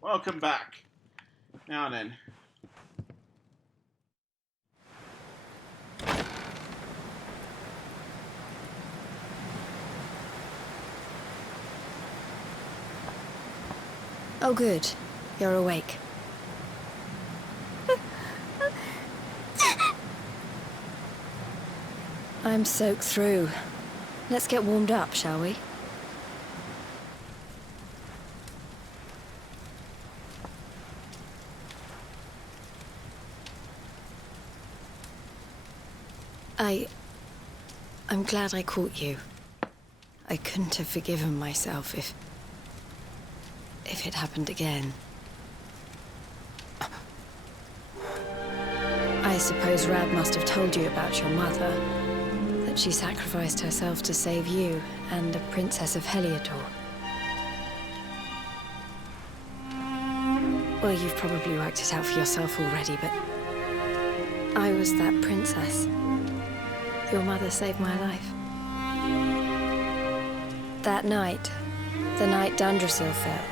Welcome back. Now then. Oh, good. You're awake. I'm soaked through. Let's get warmed up, shall we? I'm glad I caught you. I couldn't have forgiven myself if it happened again. I suppose Rab must have told you about your mother, that she sacrificed herself to save you and the Princess of Heliodor. Well, you've probably worked it out for yourself already, but I was that princess. Your mother saved my life. That night, the night Dundrasil fell,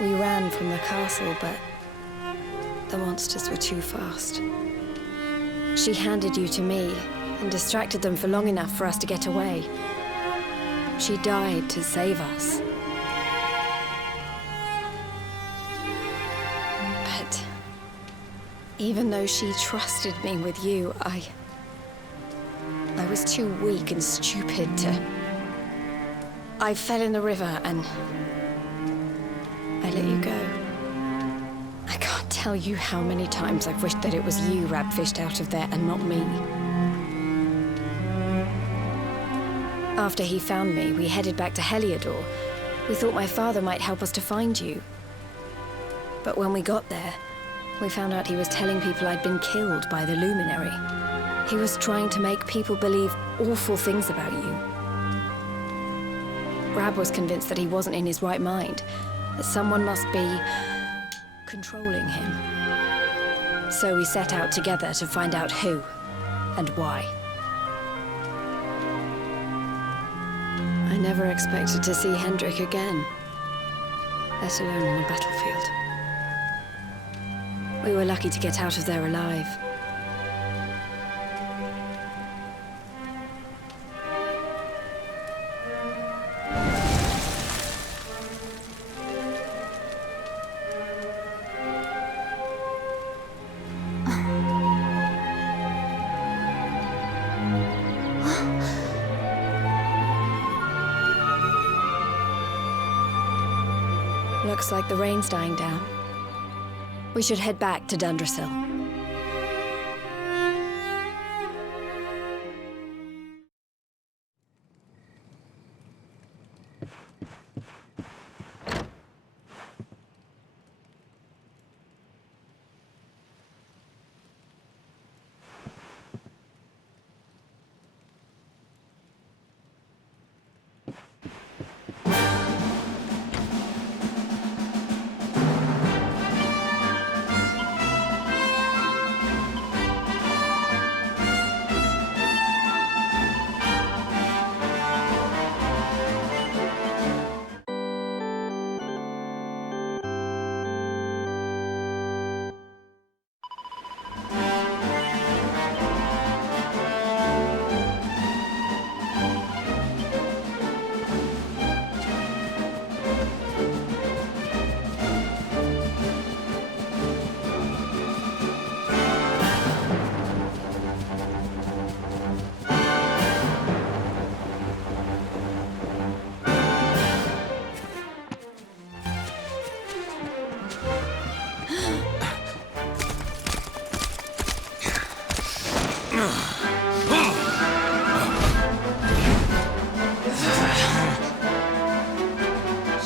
we ran from the castle, but the monsters were too fast. She handed you to me and distracted them for long enough for us to get away. She died to save us. But even though she trusted me with you, I was too weak and stupid to... I fell in the river and I let you go. I can't tell you how many times I've wished that it was you Rab fished out of there and not me. After he found me, we headed back to Heliodor. We thought my father might help us to find you. But when we got there, we found out he was telling people I'd been killed by the Luminary. He was trying to make people believe awful things about you. Rab was convinced that he wasn't in his right mind, that someone must be controlling him. So we set out together to find out who and why. I never expected to see Hendrik again, let alone on a battlefield. We were lucky to get out of there alive. Looks like the rain's dying down. We should head back to Dundrasil.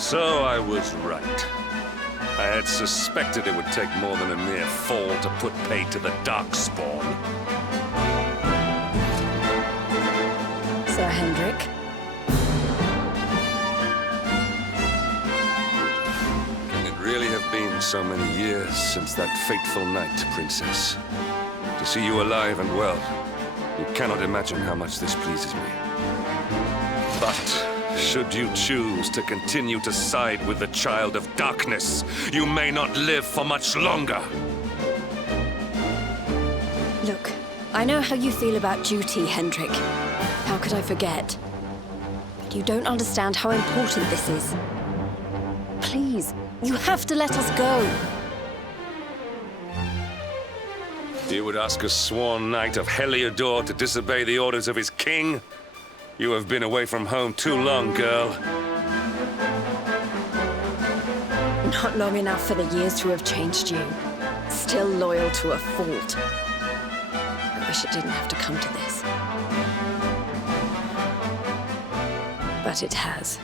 So I was right. I had suspected it would take more than a mere fall to put paid to the Darkspawn. Sir Hendrik. Can it really have been so many years since that fateful night, Princess? To see you alive and well, you cannot imagine how much this pleases me. But Should you choose to continue to side with the Child of Darkness, you may not live for much longer. Look, I know how you feel about duty, Hendrik. How could I forget? But you don't understand how important this is. Please, you have to let us go. You would ask a sworn knight of Heliodor to disobey the orders of his king? You have been away from home too long, girl. Not long enough for the years to have changed you. Still loyal to a fault. I wish it didn't have to come to this. But it has.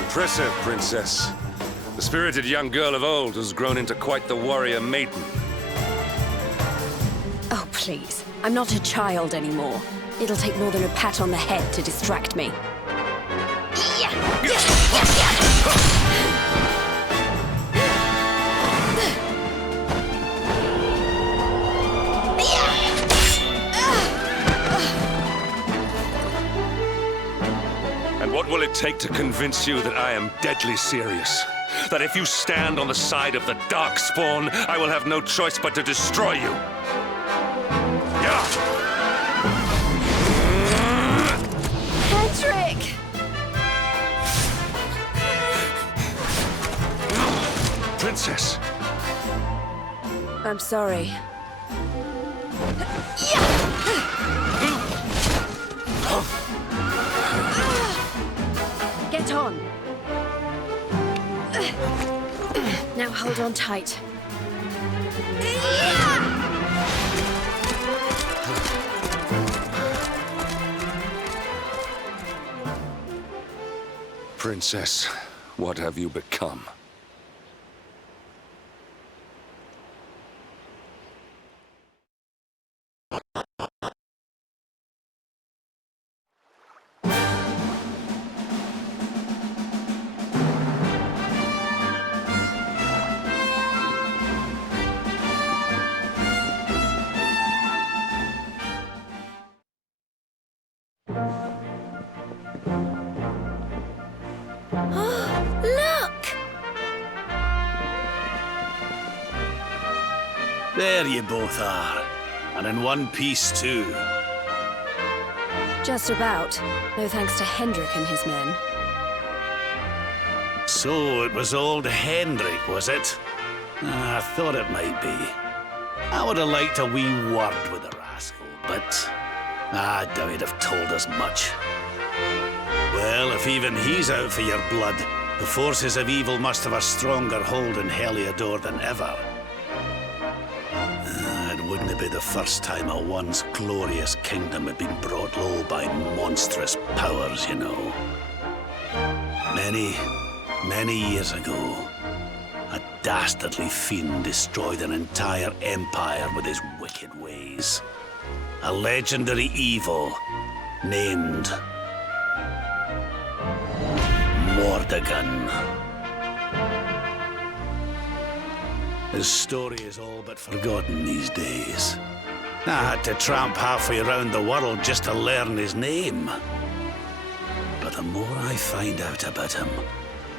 Impressive, Princess. The spirited young girl of old has grown into quite the warrior maiden. Oh, please. I'm not a child anymore. It'll take more than a pat on the head to distract me. And what will it take to convince you that I am deadly serious? That if you stand on the side of the Darkspawn, I will have no choice but to destroy you? Hendrik! Princess! I'm sorry. Get on. Now hold on tight. Princess, what have you become? Look! There you both are. And in one piece, too. Just about. No thanks to Hendrik and his men. So it was old Hendrik, was it? I thought it might be. I would have liked a wee word with the rascal, but I doubt he'd have told us much. Well, if even he's out for your blood, the forces of evil must have a stronger hold in Heliodor than ever. It wouldn't be the first time a once glorious kingdom had been brought low by monstrous powers, you know. Many years ago, a dastardly fiend destroyed an entire empire with his wicked ways. A legendary evil named Mordegon. His story is all but forgotten these days. I had to tramp halfway around the world just to learn his name. But the more I find out about him,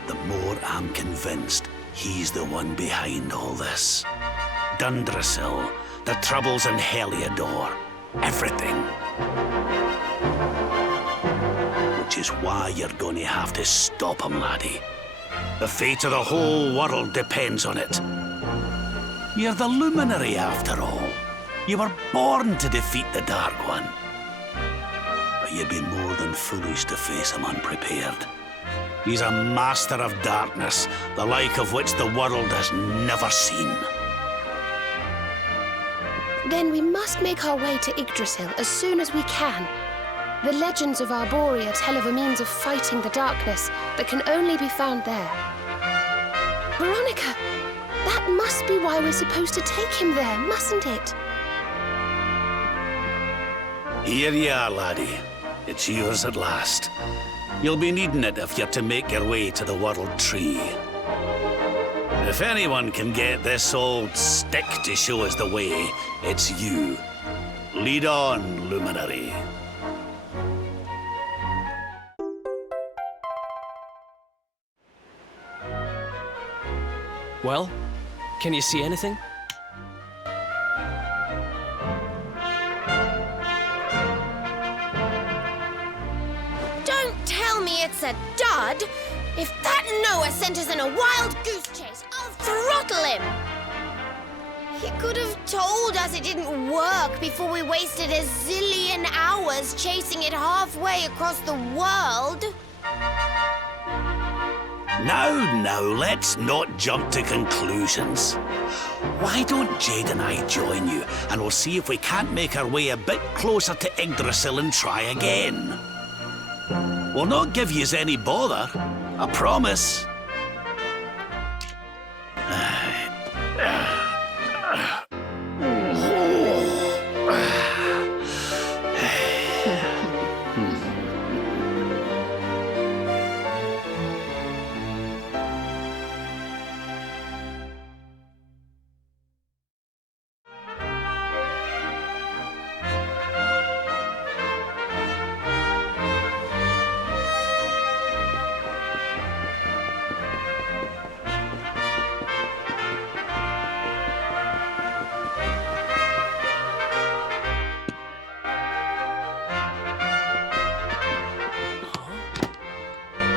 the more I'm convinced he's the one behind all this. Dundrasil, the troubles in Heliodor, everything. Which is why you're going to have to stop him, laddie. The fate of the whole world depends on it. You're the luminary, after all. You were born to defeat the Dark One. But you'd be more than foolish to face him unprepared. He's a master of darkness, the like of which the world has never seen. Then we must make our way to Yggdrasil as soon as we can. The legends of Arborea tell of a means of fighting the darkness that can only be found there. Veronica, that must be why we're supposed to take him there, mustn't it? Here you are, laddie. It's yours at last. You'll be needing it if you're to make your way to the World Tree. If anyone can get this old stick to show us the way, it's you. Lead on, Luminary. Well, can you see anything? Don't tell me it's a dud! If that Noah sent us in a wild goose chase, I'll throttle him! He could have told us it didn't work before we wasted a zillion hours chasing it halfway across the world. Now, let's not jump to conclusions. Why don't Jade and I join you, and we'll see if we can't make our way a bit closer to Yggdrasil and try again. We'll not give yous any bother, I promise.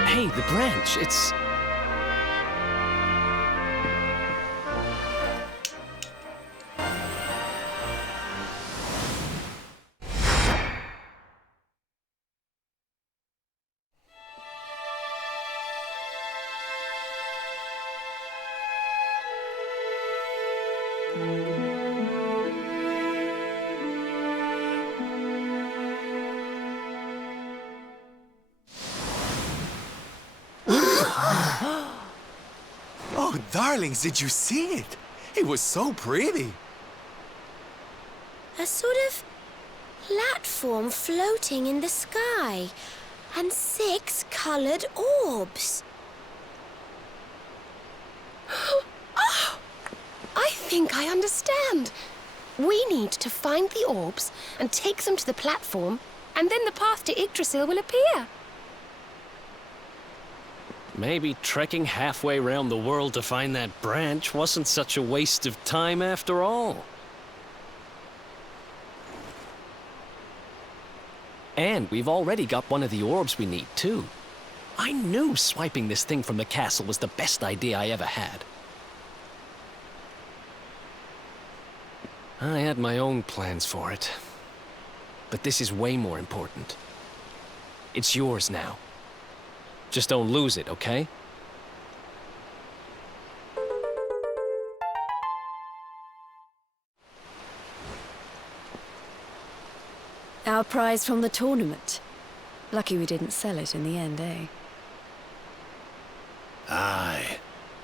Hey, the branch, it's... Oh, darlings, did you see it? It was so pretty. A sort of platform floating in the sky, and 6 colored orbs. Oh, I think I understand. We need to find the orbs and take them to the platform, and then the path to Yggdrasil will appear. Maybe trekking halfway around the world to find that branch wasn't such a waste of time after all. And we've already got one of the orbs we need, too. I knew swiping this thing from the castle was the best idea I ever had. I had my own plans for it. But this is way more important. It's yours now. Just don't lose it, okay? Our prize from the tournament. Lucky we didn't sell it in the end, eh? Aye.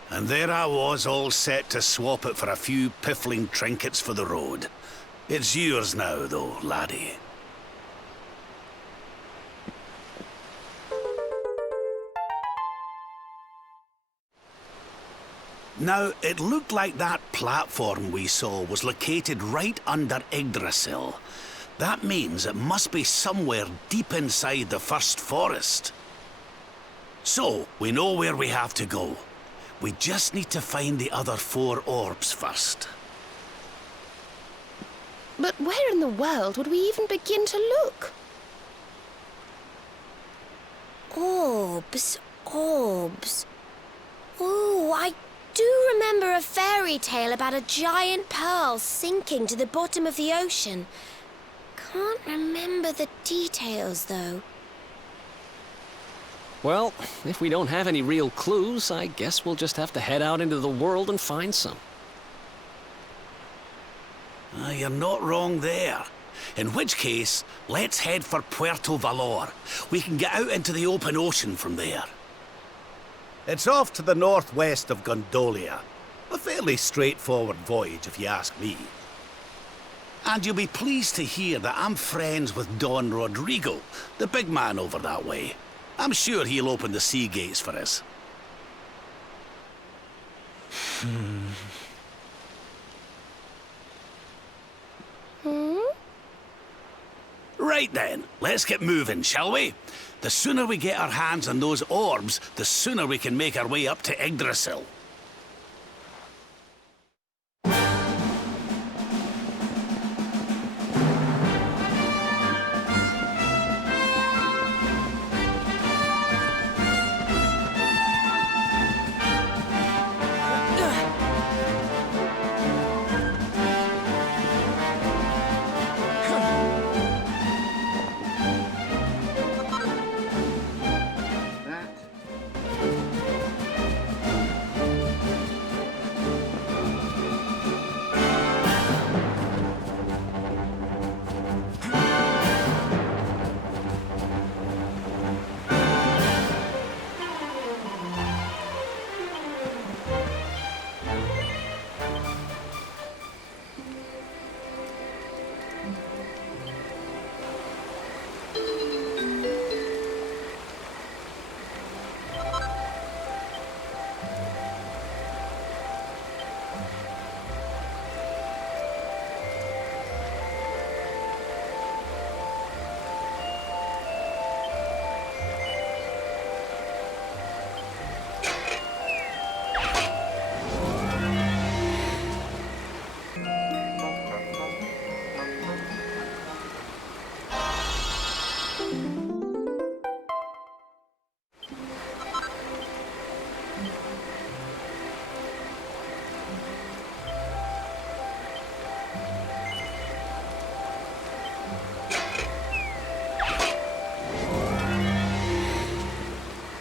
And there I was, all set to swap it for a few piffling trinkets for the road. It's yours now, though, laddie. Now, it looked like that platform we saw was located right under Yggdrasil. That means it must be somewhere deep inside the first forest. So, we know where we have to go. We just need to find the other 4 orbs first. But where in the world would we even begin to look? Orbs. Oh, I do remember a fairy tale about a giant pearl sinking to the bottom of the ocean. Can't remember the details, though. Well, if we don't have any real clues, I guess we'll just have to head out into the world and find some. You're not wrong there. In which case, let's head for Puerto Valor. We can get out into the open ocean from there. It's off to the northwest of Gondolia. A fairly straightforward voyage, if you ask me. And you'll be pleased to hear that I'm friends with Don Rodrigo, the big man over that way. I'm sure he'll open the sea gates for us. Right then, let's get moving, shall we? The sooner we get our hands on those orbs, the sooner we can make our way up to Yggdrasil.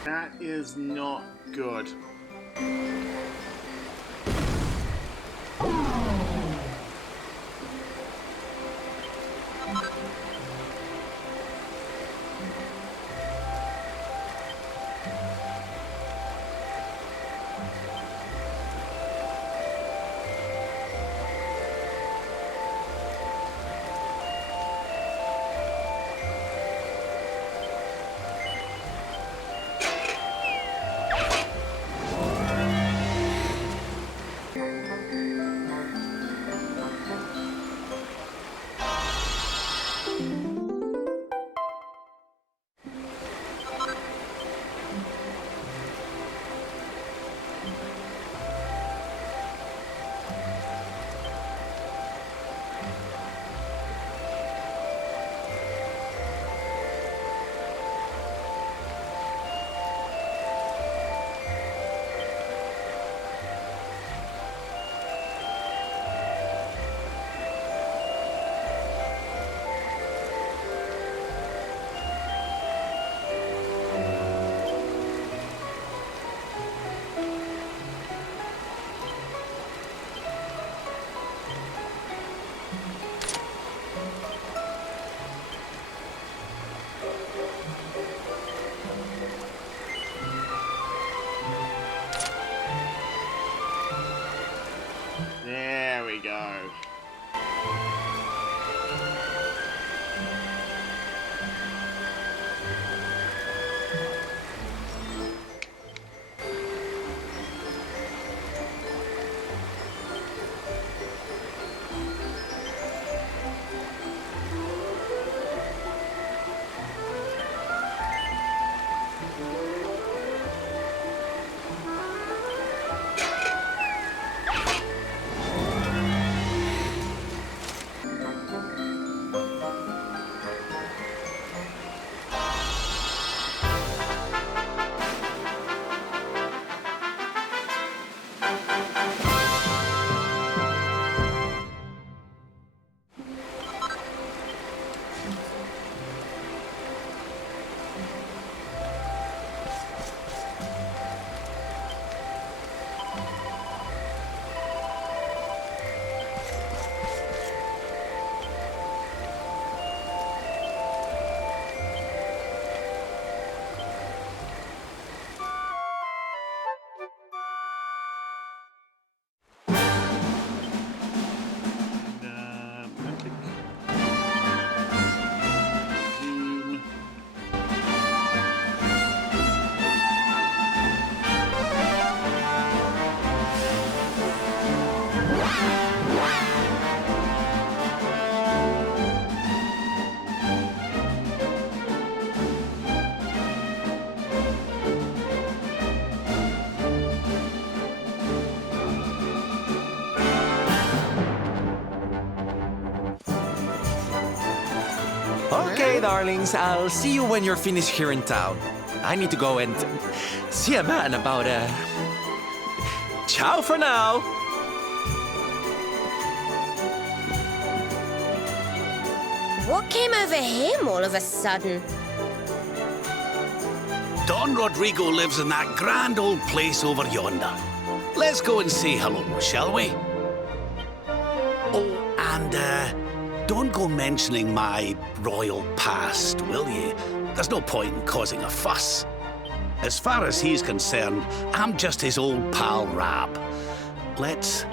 That is not good. Okay, darlings, I'll see you when you're finished here in town. I need to go and see a man about Ciao for now. What came over him all of a sudden? Don Rodrigo lives in that grand old place over yonder. Let's go and say hello, shall we? Oh, and don't go mentioning my royal past, will you? There's no point in causing a fuss. As far as he's concerned, I'm just his old pal Rab. Let's...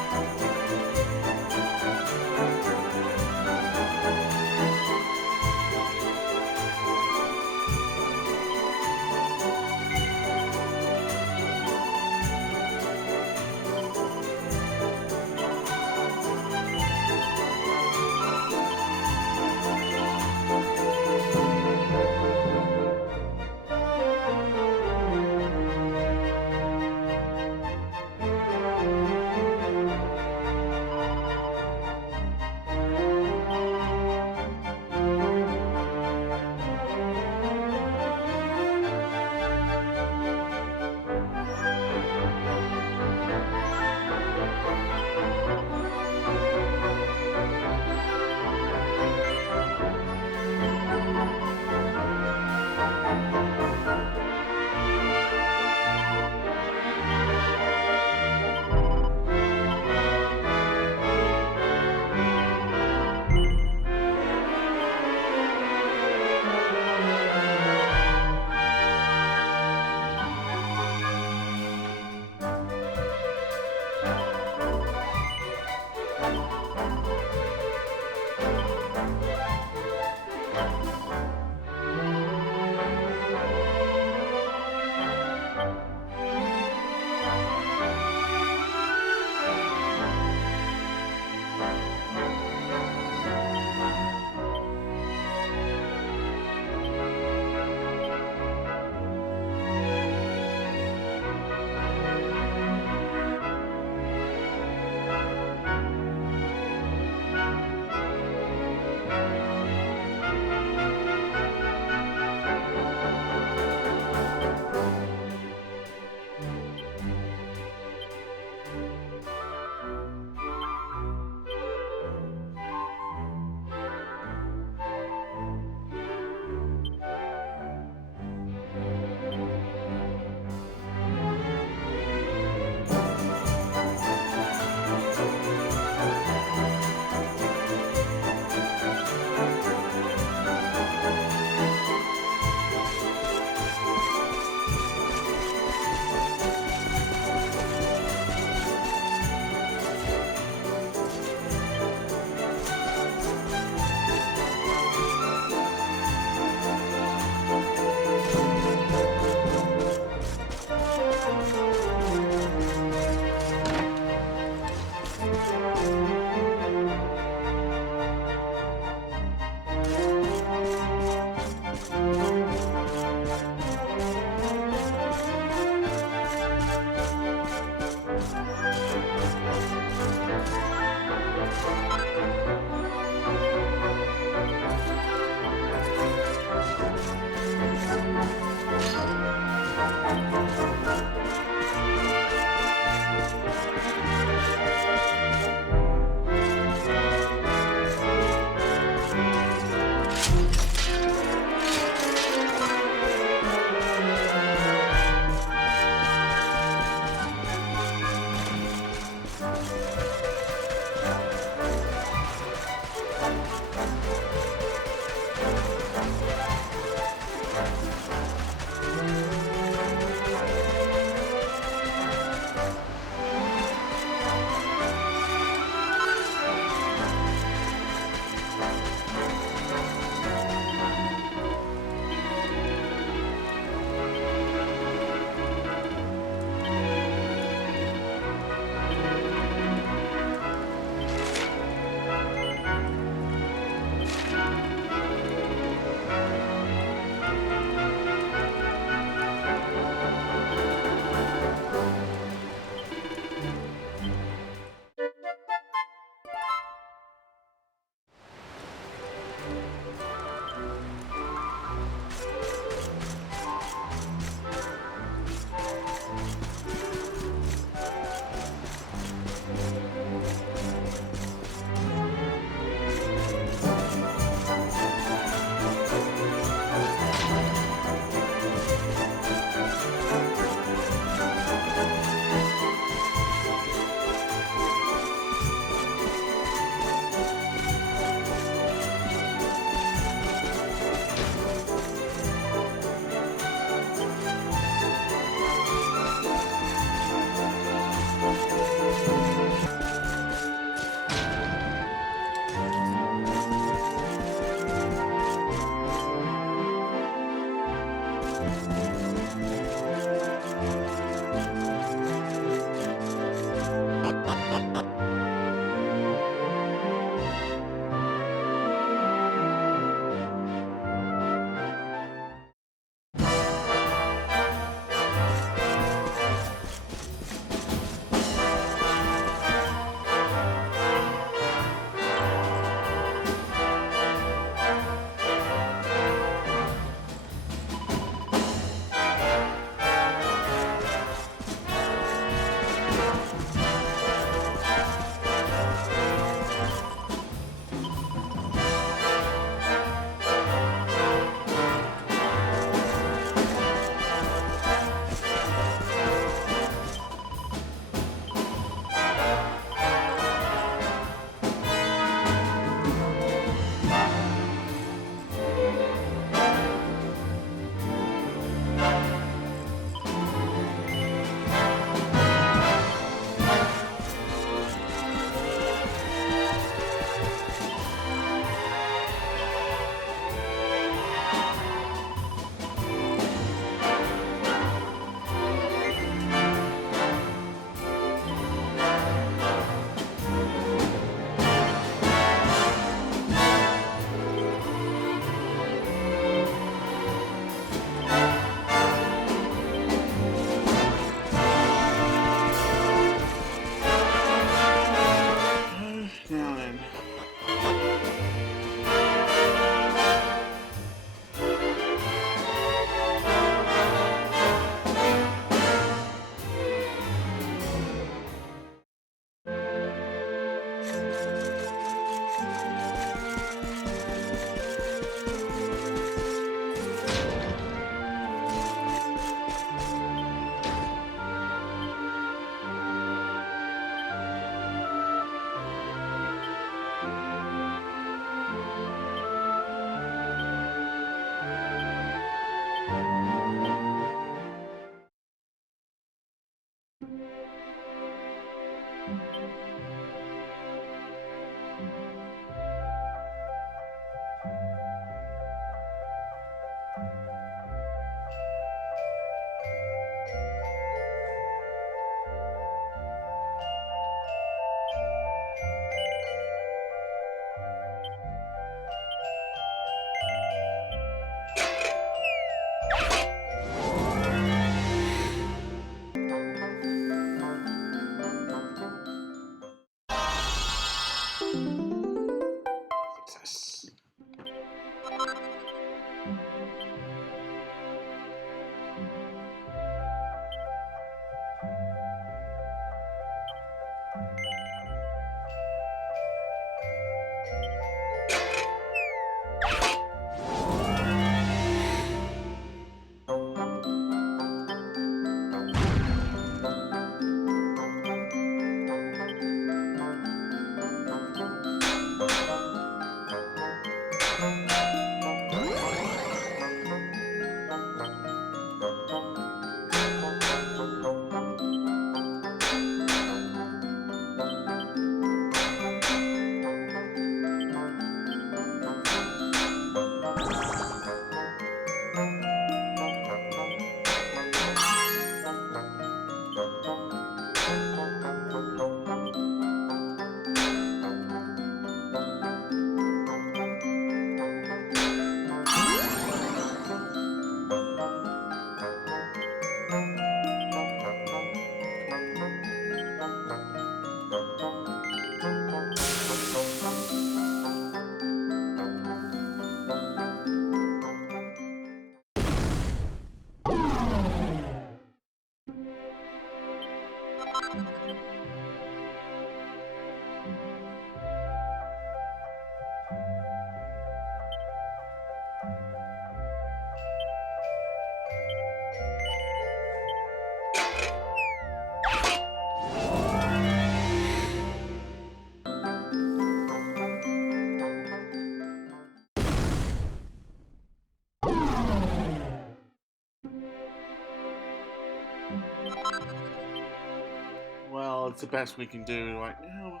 That's the best we can do right now.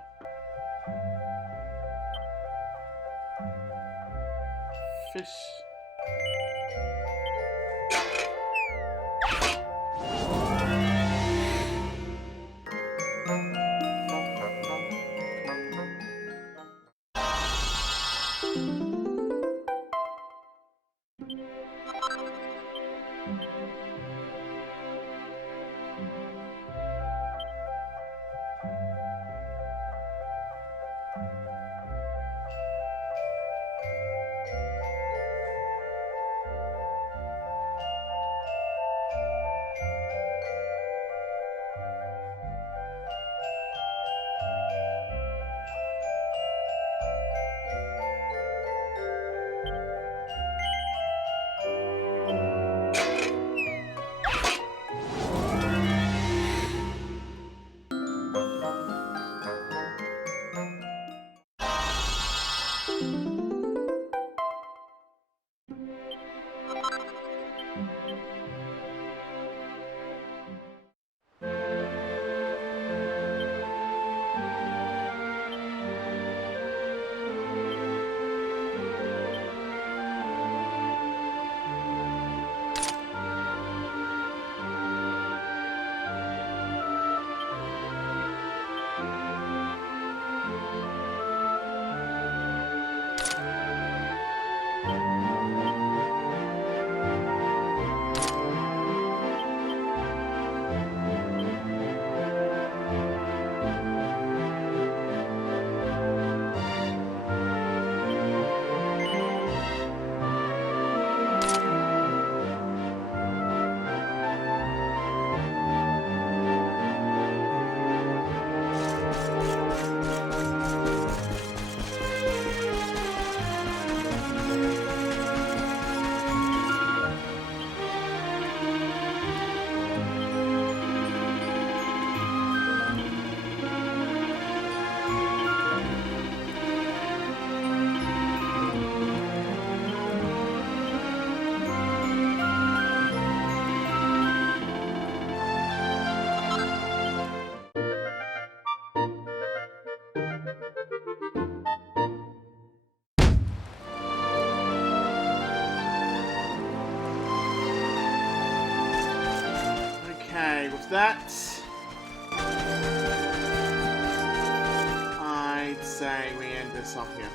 Fish. Okay, with that, I'd say we end this off here.